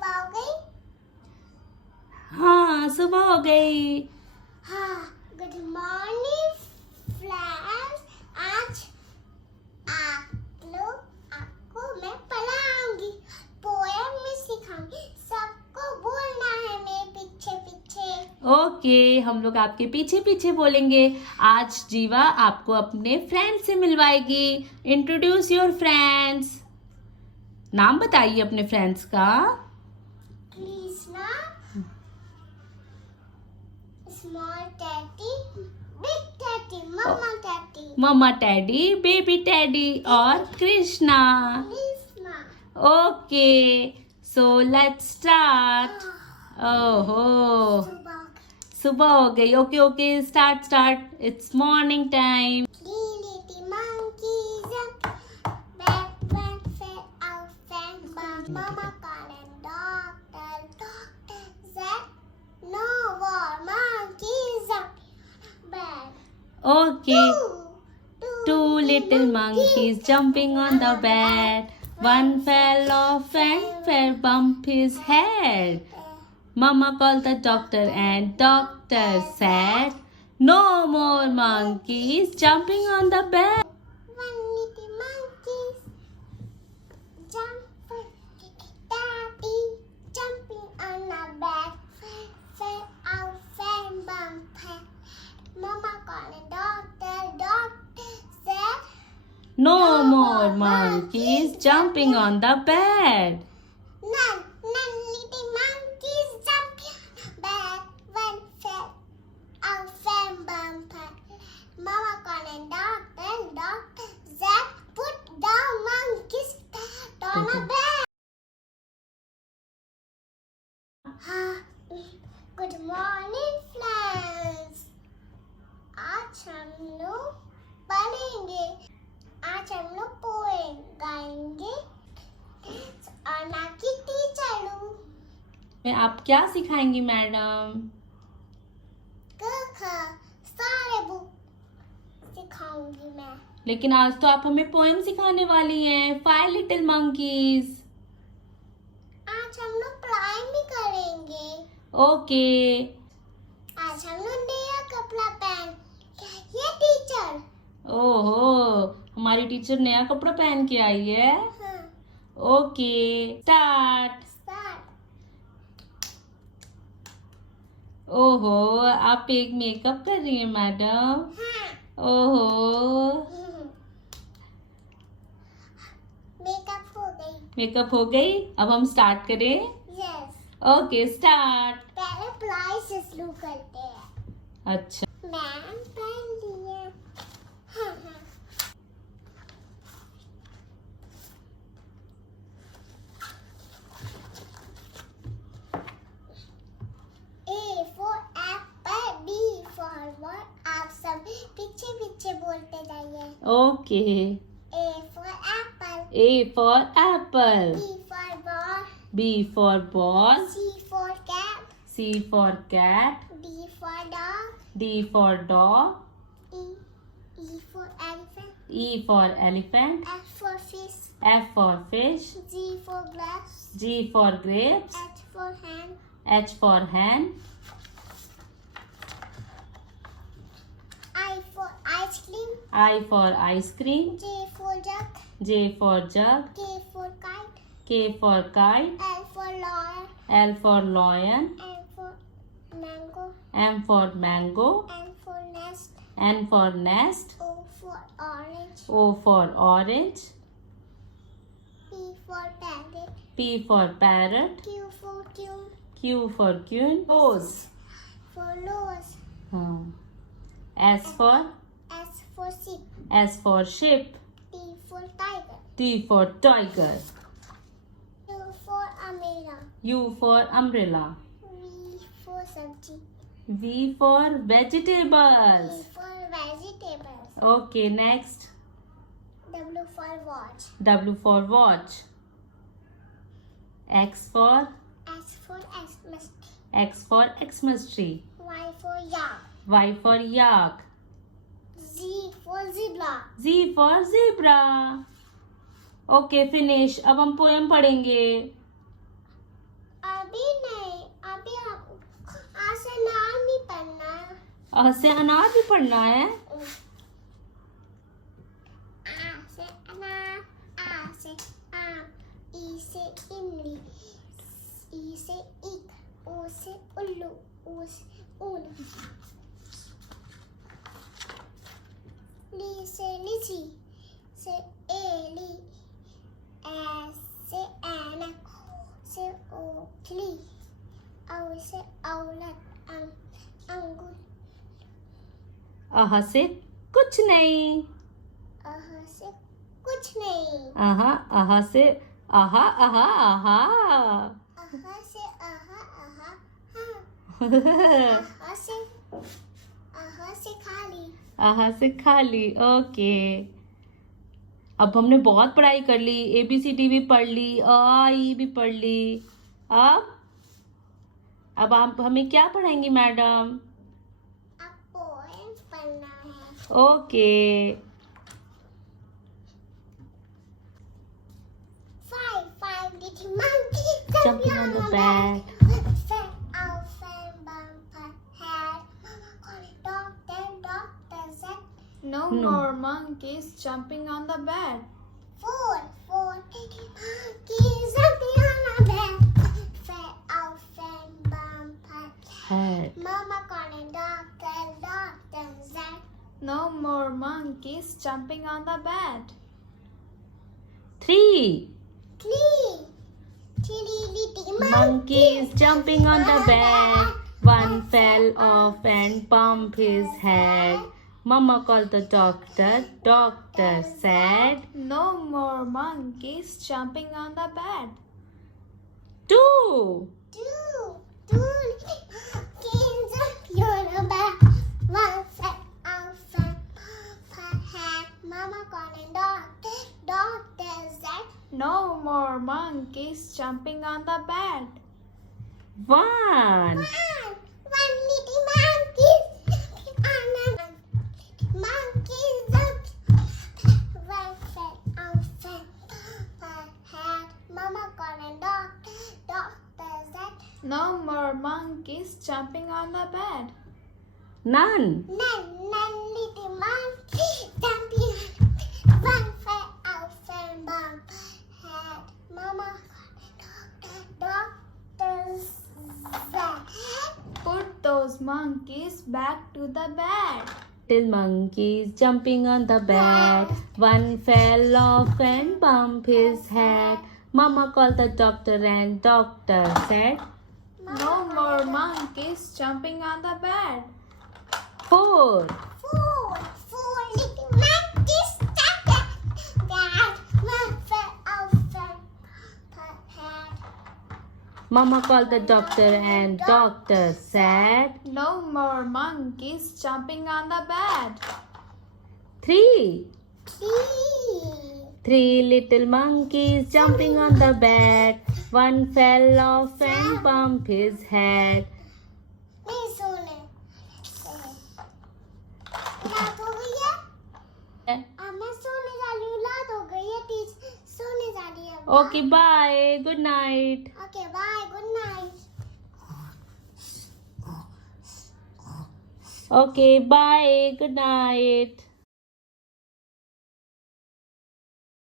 सुबह हो गई? हाँ, सुबह हो गई। हाँ, गुड मॉर्निंग फ्रेंड्स। आज आपको मैं पढ़ाऊंगी, पोएम में सिखाऊंगी। सबको बोलना है मेरे पीछे पीछे। ओके, हम लोग आपके पीछे पीछे बोलेंगे। आज जीवा आपको अपने फ्रेंड से मिलवाएगी। Introduce your friends. नाम बताइए अपने फ्रेंड्स का। Krishna, small teddy, big teddy, mamma teddy, mamma teddy, baby teddy और Krishna. Krishna. Okay, so let's start. ओहो, सुबह हो गई। Okay okay, start. It's morning time. Three little monkeys back went fell out and bump. Mama called and doctor said no more monkeys up bed. Okay, two little monkeys jumping on the bed. One fell off and bumped his head. Mama called the doctor and doctor said, no more monkeys jumping on the bed. One little monkeys daddy jumping on a bed, fell out and bumped head. Mama called a doctor said No more monkeys jumping on the bed. none little monkeys jumping on the bed when fell out and bumped head. Mama called a doctor said put down monkeys on a bed. Good morning friends. आज हम लोग पढ़ेंगे, आज हम लोग poem गाएंगे और ना कि टीचर हूँ। आप क्या सिखाएंगी मैडम? सारे बुक सिखाऊंगी मैं। लेकिन आज तो आप हमें पोएम सिखाने वाली हैं, 5 लिटिल मंकीज। आज हम लोग पढ़ाई भी करेंगे। ओके। आज हम लोग नया कपड़ा पहन ये टीचर। ओहो, हमारी टीचर नया कपड़ा पहन के आई है। हाँ। Okay, start. ओहो, आप एक मेकअप कर रही हैं मैडम। हाँ। ओहो, मेकअप मेकअप हो गई। हो गई। अब हम स्टार्ट करें। यस। Okay, start. पहले पढ़ाई से शुरू करते हैं। अच्छा, मैम पहन लिए। हाँ हाँ। A for apple, B for ball. आप सब पीछे पीछे बोलते जाइए। Okay. A for apple, A for apple, B for ball, B for ball, C for cat, C for cat, D for dog, D for dog, E for elephant, E for elephant, F for fish, F for fish, G for glass, G for grapes, H for hand, H for hen, I for ice cream, I for ice cream, J for jug, J for jug, K for kite, K for kite, L for lion, L for lion, M for mango, M for mango, N for nest, N for nest, O for orange, O for orange, P for parrot, P for parrot, Q for tune, Q for queen, rose. for rose, S for S for sheep, S for sheep, T for tiger, T for tiger, U for umbrella, U for umbrella, V for sabji, V for vegetables. V for vegetables, Okay, next. W for watch, W for watch. X for Xmas, X for Xmas tree. Y for yak, Y for yak. Z for zebra, Z for zebra. Okay, finish. अब हम poem पढ़ेंगे। अ से अनार भी पढ़ना है। आ से अनार, आ से आम, ई से इमली, ई से ईख, ओ से उल्लू, ऊ से ऊन, ली से लीची, से एली, ए से ऐनक, से ओखली, औ से औलत, अंगूर, अह से कुछ नहीं। अह से कुछ नहीं, अह से आहा आहा आहा। अह से आहा आहा हाँ, अह से खाली, आहा से खाली। ओके, अब हमने बहुत पढ़ाई कर ली, ABCD भी पढ़ ली, आ ई भी पढ़ ली। अब आप हमें क्या पढ़ाएंगी मैडम? अब पोएम पढ़ना है। Okay. Five little monkeys Jumping on the bed. Fat elephant bumper had. Mama called it doctor said. No No. more monkeys jumping on the bed. Four little monkeys jumping on the bed. Fat elephant bumper Head. Mama called it doctor said. No more monkeys jumping on the bed. 3 Three little monkeys jumping on the bed. One fell off and bumped his head. Mama called the doctor. Doctor said, No more monkeys jumping on the bed. 2 Two little monkeys jumping on the bed. One fat elephant had. Mama called it doctor said. No more monkeys jumping on the bed. 1 One little monkey on a monkey jumped. One fat elephant had. Mama called it doctor said. No more monkeys jumping on the bed. None. None little monkey jumping. One fat elephant bump had. Mama called it doctor said. Put those monkeys back to the bed. Little monkeys jumping on the bed. One fell off and bumped his head. Mama called the doctor and doctor said, No more monkeys jumping on the bed. 4 Four little monkeys jumping. That one fat elephant had. Mama called the doctor and doctor said, No more monkeys jumping on the bed. 3 Three little monkeys jumping on the bed. One fell off and bumped his head. नहीं सोने रात हो गई है। अब मैं सोने जा रही हूँ। रात हो गई है। टीचर सोने जा रही है। Okay, bye. Good night. Okay, bye. Good night. Okay, bye. Good night.